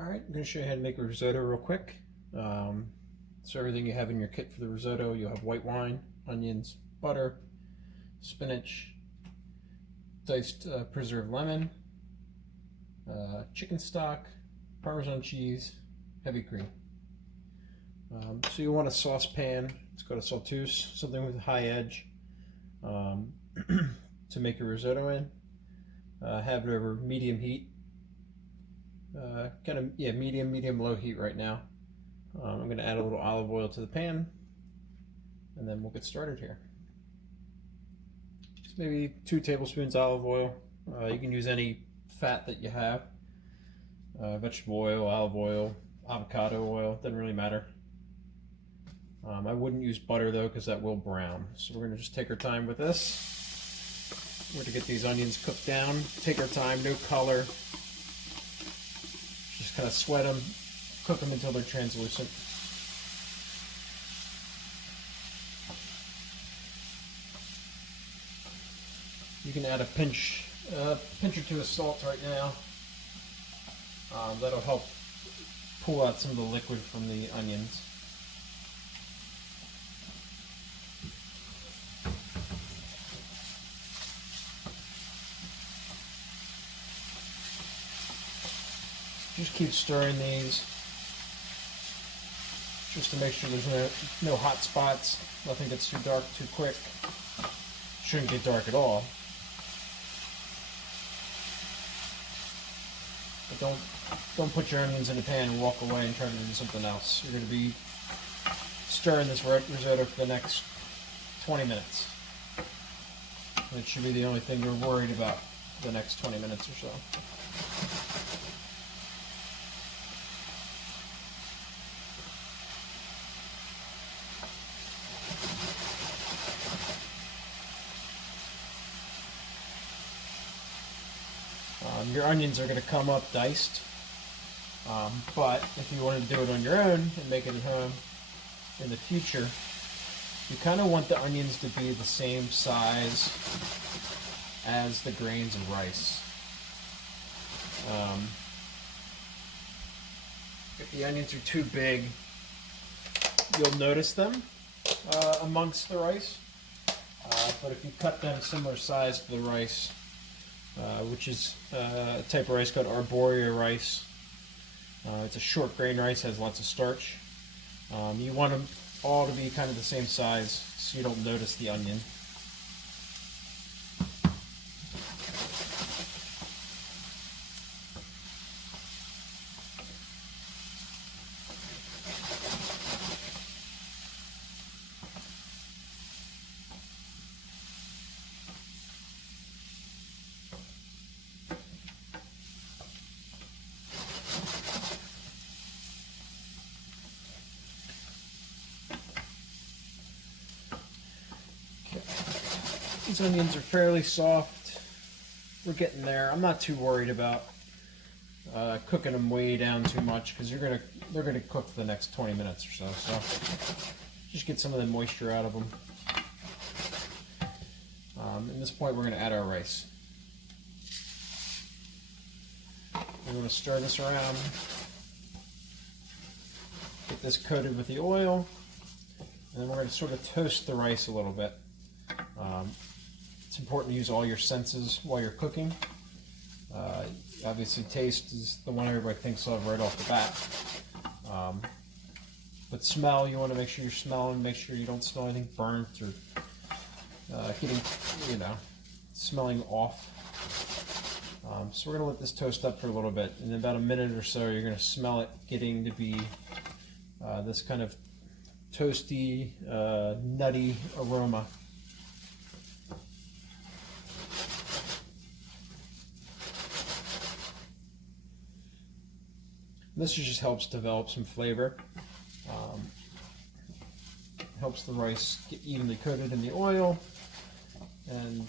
Alright, I'm going to show you how to make a risotto real quick. So everything you have in your kit for the risotto, you'll have white wine, onions, butter, spinach, diced preserved lemon, chicken stock, Parmesan cheese, heavy cream. So you want a saucepan, it's got a sauteuse, something with a high edge to make your risotto in. Have it over medium heat. Medium low heat right now. I'm going to add a little olive oil to the pan, and then we'll get started here. Just maybe 2 tablespoons olive oil. You can use any fat that you have. Vegetable oil, olive oil, avocado oil, doesn't really matter. I wouldn't use butter though, because that will brown. So we're going to just take our time with this. We're going to get these onions cooked down. Take our time, no color. Just kind of sweat them, cook them until they're translucent. You can add a pinch or two of salt right now. That'll help pull out some of the liquid from the onions. Just keep stirring these, just to make sure there's no hot spots, nothing gets too dark too quick. Shouldn't get dark at all. But don't put your onions in a pan and walk away and try to do something else. You're going to be stirring this risotto for the next 20 minutes. And it should be the only thing you're worried about for the next 20 minutes or so. Your onions are going to come up diced, but if you wanted to do it on your own and make it at home in the future, you kind of want the onions to be the same size as the grains of rice. If the onions are too big, you'll notice them amongst the rice, but if you cut them similar size to the rice, which is a type of rice called arborio rice. It's a short grain rice, has lots of starch. You want them all to be kind of the same size so you don't notice the onion. These onions are fairly soft. We're getting there. I'm not too worried about cooking them way down too much, because they're gonna cook for the next 20 minutes or so. So just get some of the moisture out of them. At this point, we're going to add our rice. We're going to stir this around. Get this coated with the oil, and then we're going to sort of toast the rice a little bit. It's important to use all your senses while you're cooking. Obviously, taste is the one everybody thinks of right off the bat. But smell, you want to make sure you're smelling, make sure you don't smell anything burnt or getting, smelling off. So we're going to let this toast up for a little bit. In about a minute or so, you're going to smell it getting to be this kind of toasty, nutty aroma. This just helps develop some flavor. Helps the rice get evenly coated in the oil and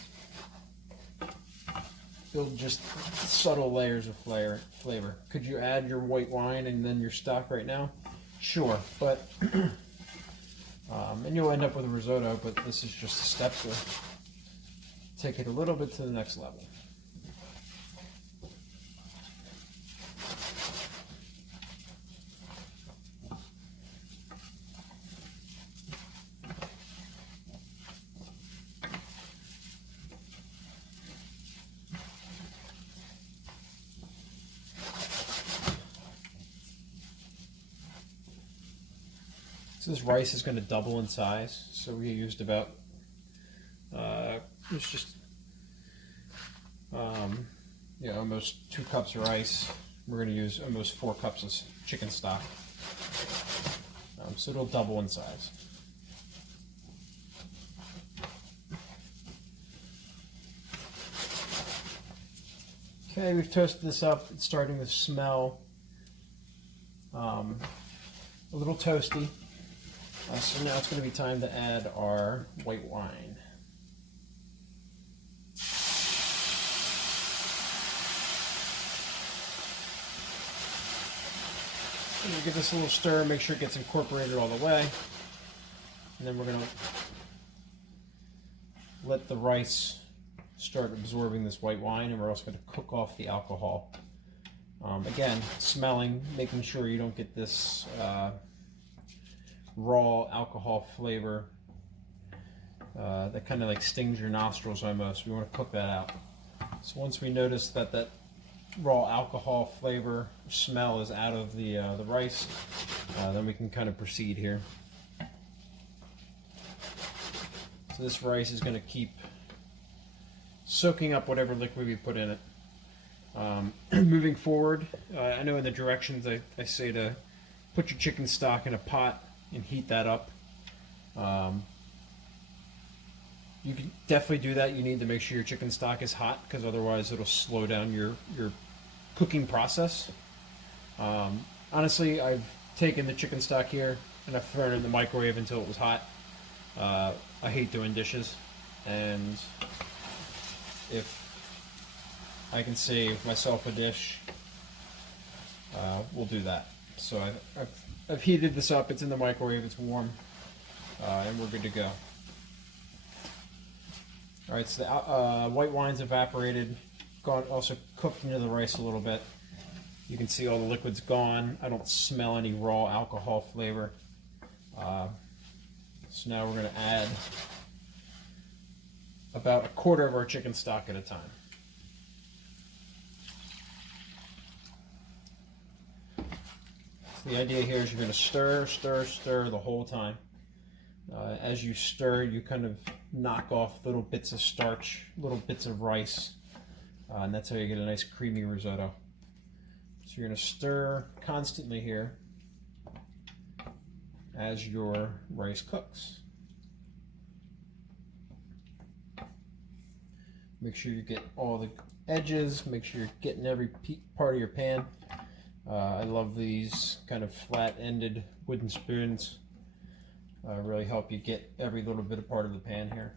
build just subtle layers of flavor. Could you add your white wine and then your stock right now? Sure, but and you'll end up with a risotto, but this is just a step to take it a little bit to the next level. So this rice is going to double in size. So we used about, it's just, almost 2 cups of rice. We're going to use almost 4 cups of chicken stock. So it'll double in size. Okay, we've toasted this up. It's starting to smell a little toasty. So now it's going to be time to add our white wine. We'll give this a little stir, make sure it gets incorporated all the way. And then we're going to let the rice start absorbing this white wine, and we're also going to cook off the alcohol. Again, smelling, making sure you don't get this raw alcohol flavor that kind of like stings your nostrils almost. We want to cook that out. So once we notice that that raw alcohol flavor smell is out of the rice, then we can kind of proceed here. So this rice is going to keep soaking up whatever liquid we put in it. Moving forward, I know in the directions I say to put your chicken stock in a pot and heat that up. You can definitely do that. You need to make sure your chicken stock is hot, because otherwise it'll slow down your cooking process. Honestly, I've taken the chicken stock here and I've thrown it in the microwave until it was hot. I hate doing dishes, and if I can save myself a dish, we'll do that. So I've heated this up. It's in the microwave. It's warm, and we're good to go. All right, so the white wine's evaporated, gone, also cooked into the rice a little bit. You can see all the liquid's gone. I don't smell any raw alcohol flavor. So now we're going to add about 1/4 of our chicken stock at a time. So the idea here is you're going to stir, stir, stir the whole time. As you stir, you kind of knock off little bits of starch, little bits of rice, and that's how you get a nice creamy risotto. So you're going to stir constantly here as your rice cooks. Make sure you get all the edges, make sure you're getting every part of your pan. I love these kind of flat-ended wooden spoons. Really help you get every little bit of part of the pan here.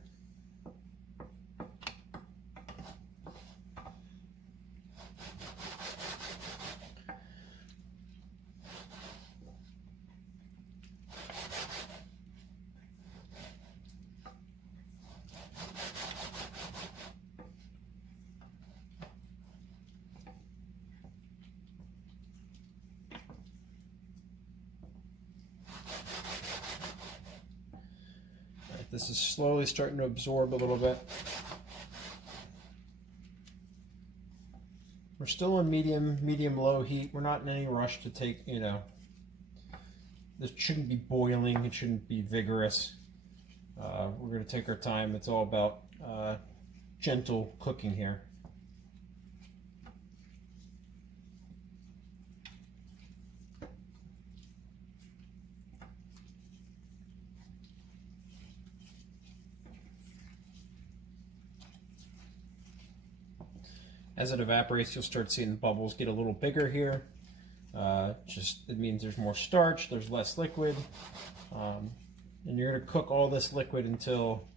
This is slowly starting to absorb a little bit. We're still on medium-low heat. We're not in any rush to take, this shouldn't be boiling. It shouldn't be vigorous. We're going to take our time. It's all about gentle cooking here. As it evaporates, you'll start seeing the bubbles get a little bigger here. It means there's more starch, there's less liquid. And you're going to cook all this liquid until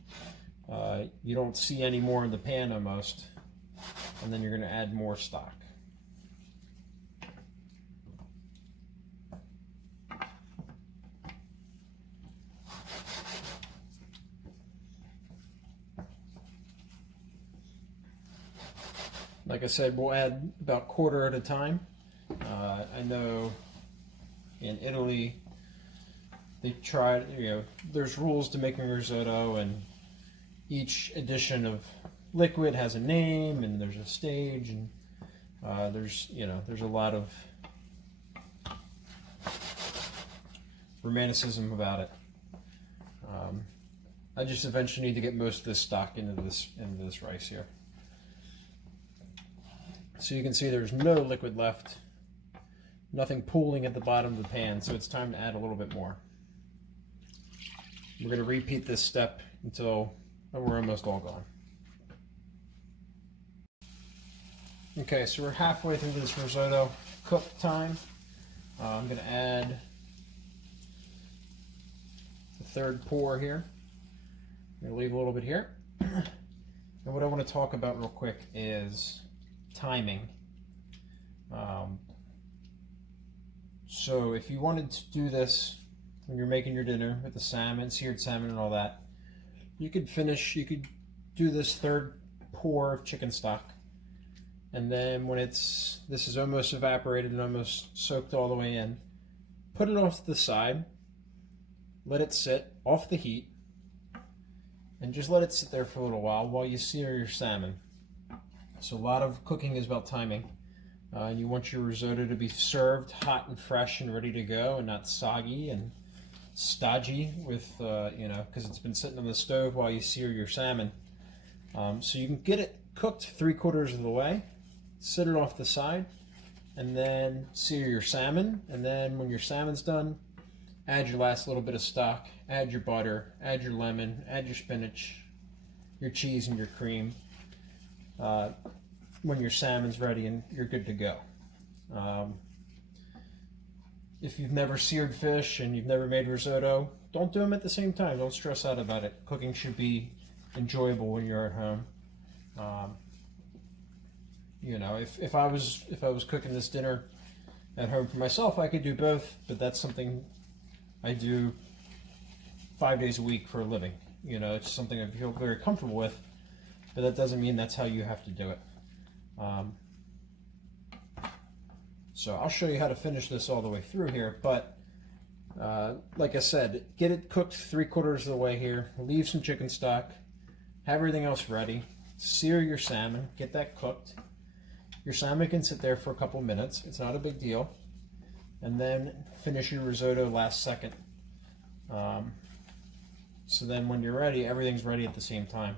you don't see any more in the pan almost. And then you're going to add more stock. Like I said, we'll add about 1/4 at a time. I know in Italy, they tried, there's rules to making risotto, and each addition of liquid has a name, and there's a stage, and there's a lot of romanticism about it. I just eventually need to get most of this stock into this rice here. So you can see there's no liquid left, nothing pooling at the bottom of the pan, so it's time to add a little bit more. We're going to repeat this step until we're almost all gone. Okay, so we're halfway through this risotto cook time. I'm going to add the third pour here. I'm going to leave a little bit here. And what I want to talk about real quick is timing. So if you wanted to do this when you're making your dinner with the salmon, seared salmon and all that, you could do this third pour of chicken stock. And then when this is almost evaporated and almost soaked all the way in, put it off to the side, let it sit off the heat, and just let it sit there for a little while you sear your salmon. So a lot of cooking is about timing. You want your risotto to be served hot and fresh and ready to go, and not soggy and stodgy with, because it's been sitting on the stove while you sear your salmon. So you can get it cooked 3/4 of the way, sit it off the side, and then sear your salmon. And then when your salmon's done, add your last little bit of stock, add your butter, add your lemon, add your spinach, your cheese, and your cream. When your salmon's ready and you're good to go. If you've never seared fish and you've never made risotto, don't do them at the same time. Don't stress out about it. Cooking should be enjoyable when you're at home. If I was cooking this dinner at home for myself, I could do both, but that's something I do 5 days a week for a living. It's something I feel very comfortable with, but that doesn't mean that's how you have to do it. So I'll show you how to finish this all the way through here, but like I said, get it cooked 3/4 of the way here, leave some chicken stock, have everything else ready, sear your salmon, get that cooked. Your salmon can sit there for a couple minutes, it's not a big deal, and then finish your risotto last second. So then when you're ready, everything's ready at the same time.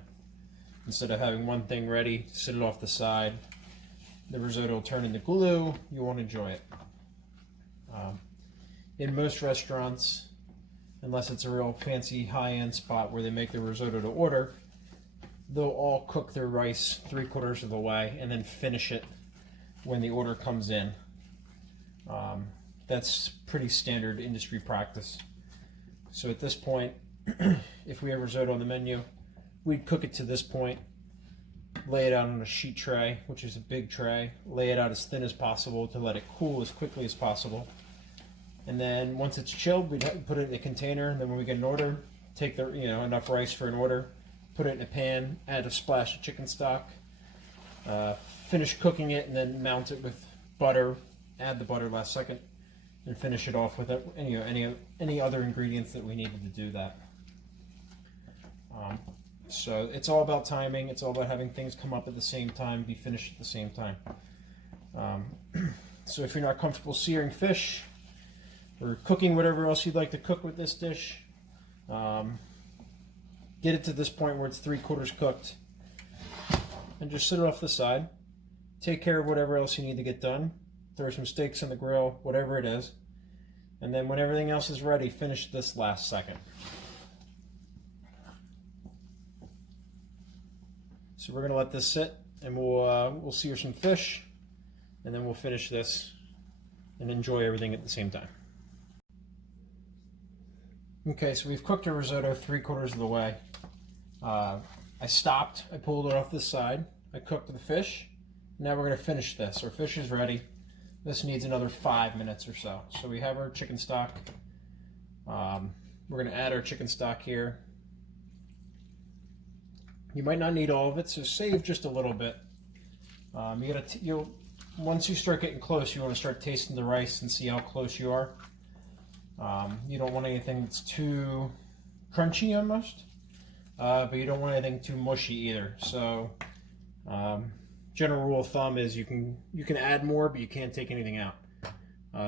Instead of having one thing ready, sit it off the side, the risotto will turn into glue, you won't enjoy it. In most restaurants, unless it's a real fancy high-end spot where they make the risotto to order, they'll all cook their rice 3/4 of the way and then finish it when the order comes in. That's pretty standard industry practice. So at this point, if we have risotto on the menu, we'd cook it to this point, lay it out on a sheet tray, which is a big tray, lay it out as thin as possible to let it cool as quickly as possible. And then once it's chilled, we'd put it in a container, and then when we get an order, take enough rice for an order, put it in a pan, add a splash of chicken stock, finish cooking it, and then mount it with butter, add the butter last second, and finish it off with any other ingredients that we needed to do that. So it's all about timing. It's all about having things come up at the same time, be finished at the same time. So if you're not comfortable searing fish or cooking whatever else you'd like to cook with this dish, get it to this point where it's 3/4 cooked, and just sit it off the side. Take care of whatever else you need to get done. Throw some steaks on the grill, whatever it is. And then when everything else is ready, finish this last second. So we're going to let this sit, and we'll sear some fish, and then we'll finish this and enjoy everything at the same time. Okay, so we've cooked our risotto 3/4 of the way. I stopped, I pulled it off this side, I cooked the fish. Now we're going to finish this. Our fish is ready. This needs another 5 minutes or so. So we have our chicken stock. We're going to add our chicken stock here. You might not need all of it, so save just a little bit. Once you start getting close, you want to start tasting the rice and see how close you are. You don't want anything that's too crunchy almost, but you don't want anything too mushy either. So general rule of thumb is you can add more, but you can't take anything out.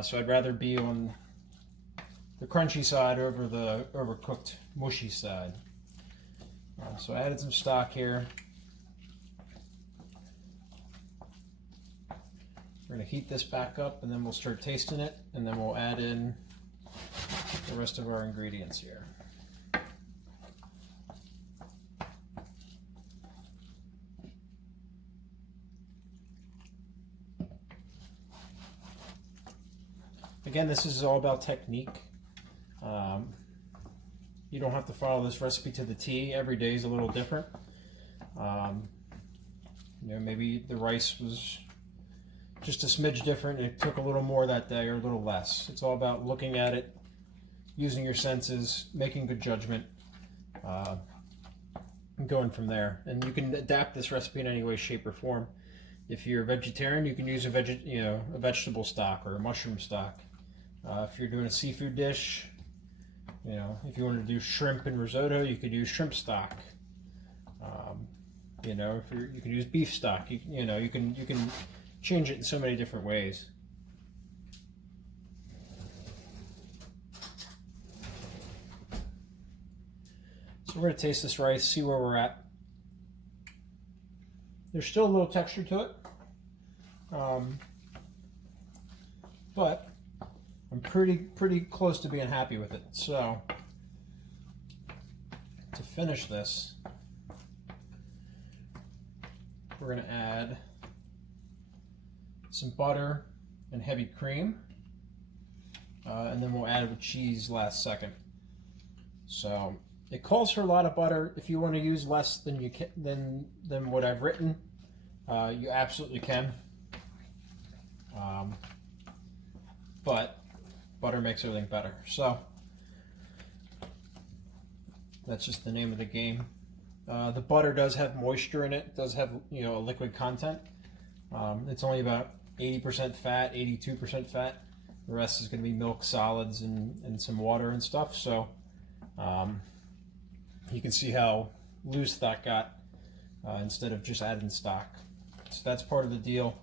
So I'd rather be on the crunchy side over the overcooked mushy side. So I added some stock here. We're going to heat this back up and then we'll start tasting it, and then we'll add in the rest of our ingredients here. Again, this is all about technique. You don't have to follow this recipe to the T. Every day is a little different. Maybe the rice was just a smidge different and it took a little more that day or a little less. It's all about looking at it, using your senses, making good judgment, and going from there. And you can adapt this recipe in any way, shape, or form. If you're a vegetarian, you can use a vegetable stock or a mushroom stock. If you're doing a seafood dish, if you want to do shrimp and risotto, you could use shrimp stock. You can use beef stock. You can change it in so many different ways. So we're going to taste this rice, see where we're at. There's still a little texture to it, but I'm pretty close to being happy with it. So to finish this, we're going to add some butter and heavy cream, and then we'll add the cheese last second. So it calls for a lot of butter. If you want to use less than than what I've written, you absolutely can. But butter makes everything better. So that's just the name of the game. The butter does have moisture in it. It does have a liquid content. It's only about 80% fat, 82% fat. The rest is going to be milk, solids, and some water and stuff. So you can see how loose that got instead of just adding stock. So that's part of the deal.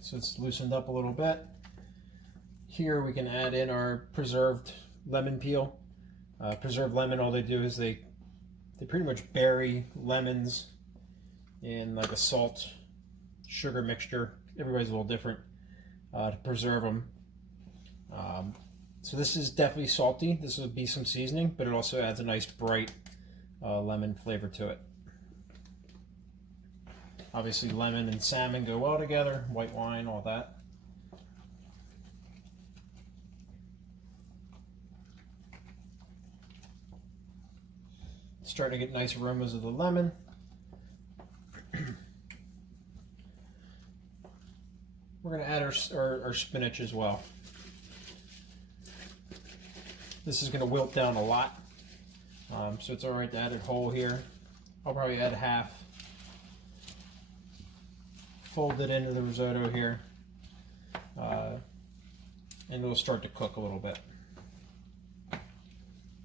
So it's loosened up a little bit. Here we can add in our preserved lemon peel. Preserved lemon, all they do is they pretty much bury lemons in like a salt sugar mixture. Everybody's a little different to preserve them. So this is definitely salty. This will be some seasoning, but it also adds a nice bright lemon flavor to it. Obviously lemon and salmon go well together, white wine, all that. Starting to get nice aromas of the lemon. We're going to add our spinach as well. This is going to wilt down a lot, so it's alright to add it whole here. I'll probably add half. Fold it into the risotto here, and it'll start to cook a little bit.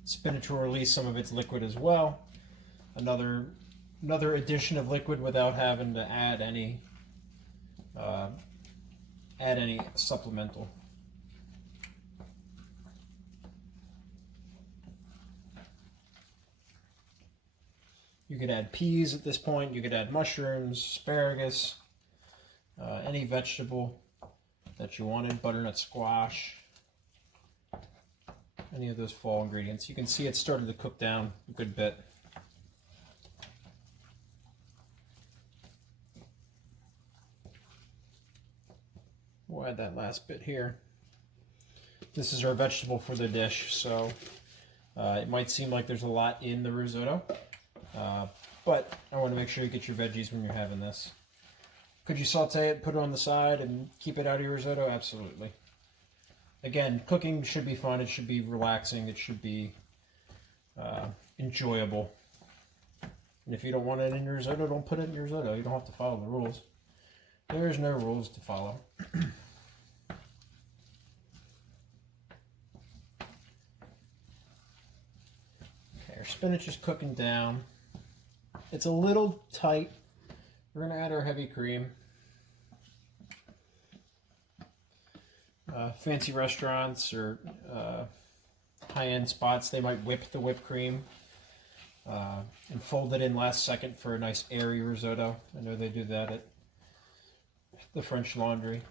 Spinach will release some of its liquid as well. Another addition of liquid without having to add any supplemental. You could add peas at this point. You could add mushrooms, asparagus, any vegetable that you wanted, butternut squash, any of those fall ingredients. You can see it started to cook down a good bit. We'll add that last bit here. This is our vegetable for the dish, so it might seem like there's a lot in the risotto, but I want to make sure you get your veggies when you're having this. Could you saute it, put it on the side, and keep it out of your risotto? Absolutely. Again, cooking should be fun. It should be relaxing. It should be enjoyable. And if you don't want it in your risotto, don't put it in your risotto. You don't have to follow the rules. There's no rules to follow. Okay, our spinach is cooking down. It's a little tight. We're going to add our heavy cream. fancy restaurants or high-end spots, they might whip the whipped cream and fold it in last second for a nice airy risotto. I know they do that at the French Laundry.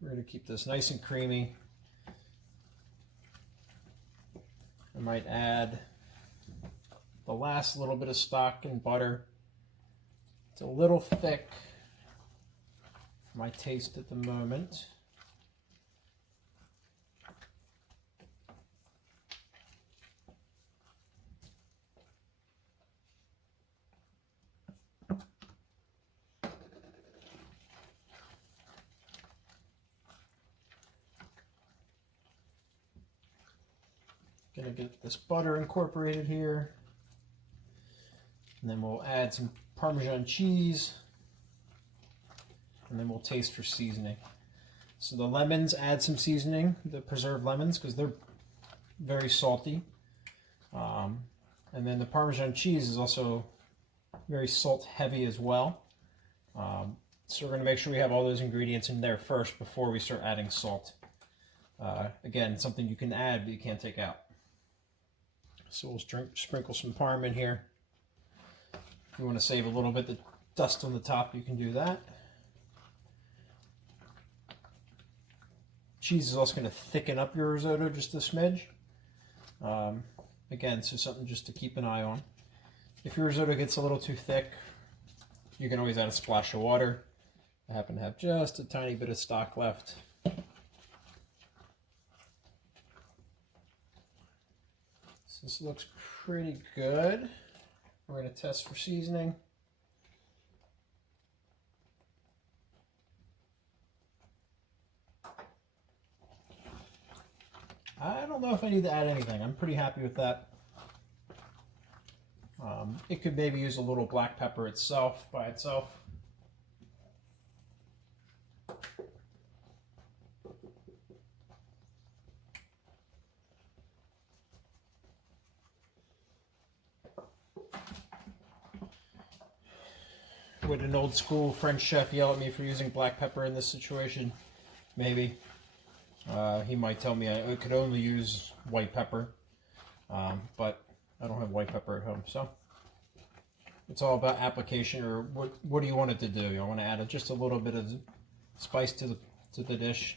We're going to keep this nice and creamy. I might add the last little bit of stock and butter. It's a little thick for my taste at the moment. Gonna get this butter incorporated here. And then we'll add some Parmesan cheese. And then we'll taste for seasoning. So the lemons add some seasoning, the preserved lemons, because they're very salty. And then the Parmesan cheese is also very salt heavy as well. So we're gonna make sure we have all those ingredients in there first before we start adding salt. Again, something you can add, but you can't take out. So we'll sprinkle some parm in here. If you want to save a little bit of dust on the top, you can do that. Cheese is also going to thicken up your risotto just a smidge. Again, so something just to keep an eye on. If your risotto gets a little too thick, you can always add a splash of water. I happen to have just a tiny bit of stock left. This looks pretty good. We're going to test for seasoning. I don't know if I need to add anything. I'm pretty happy with that. It could maybe use a little black pepper itself, by itself. Would an old school French chef yell at me for using black pepper in this situation? Maybe. He might tell me I could only use white pepper, but I don't have white pepper at home, so it's all about application, or what do you want it to do? You want to add just a little bit of spice to the dish.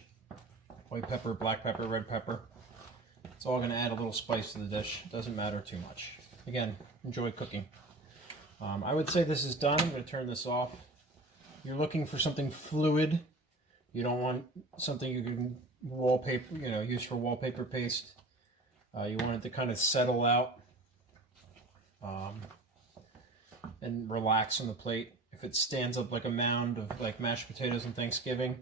White pepper, black pepper, red pepper. It's all going to add a little spice to the dish. It doesn't matter too much. Again, enjoy cooking. I would say this is done. I'm going to turn this off. You're looking for something fluid. You don't want something you can wallpaper, use for wallpaper paste. You want it to kind of settle out and relax on the plate. If it stands up like a mound of like mashed potatoes on Thanksgiving,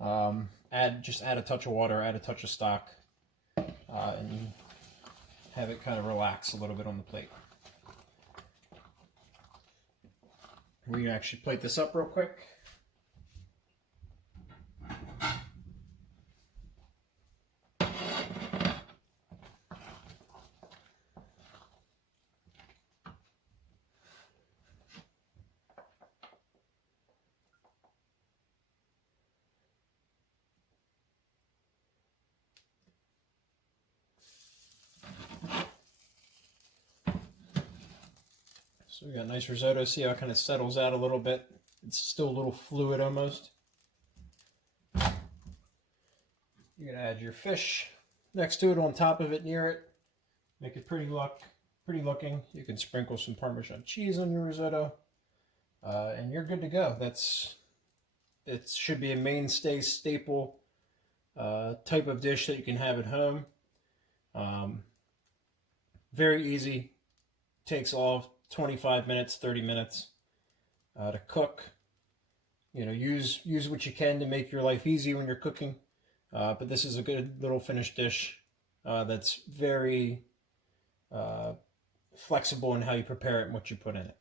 just add a touch of water, add a touch of stock, and have it kind of relax a little bit on the plate. We can actually plate this up real quick. So we got nice risotto. See how it kind of settles out a little bit. It's still a little fluid almost. You're gonna add your fish next to it, on top of it, near it. Make it pretty looking. You can sprinkle some Parmesan cheese on your risotto, and you're good to go. It should be a mainstay staple type of dish that you can have at home. Very easy. Takes all 25 minutes, 30 minutes to cook. Use what you can to make your life easy when you're cooking. But this is a good little finished dish that's very flexible in how you prepare it and what you put in it.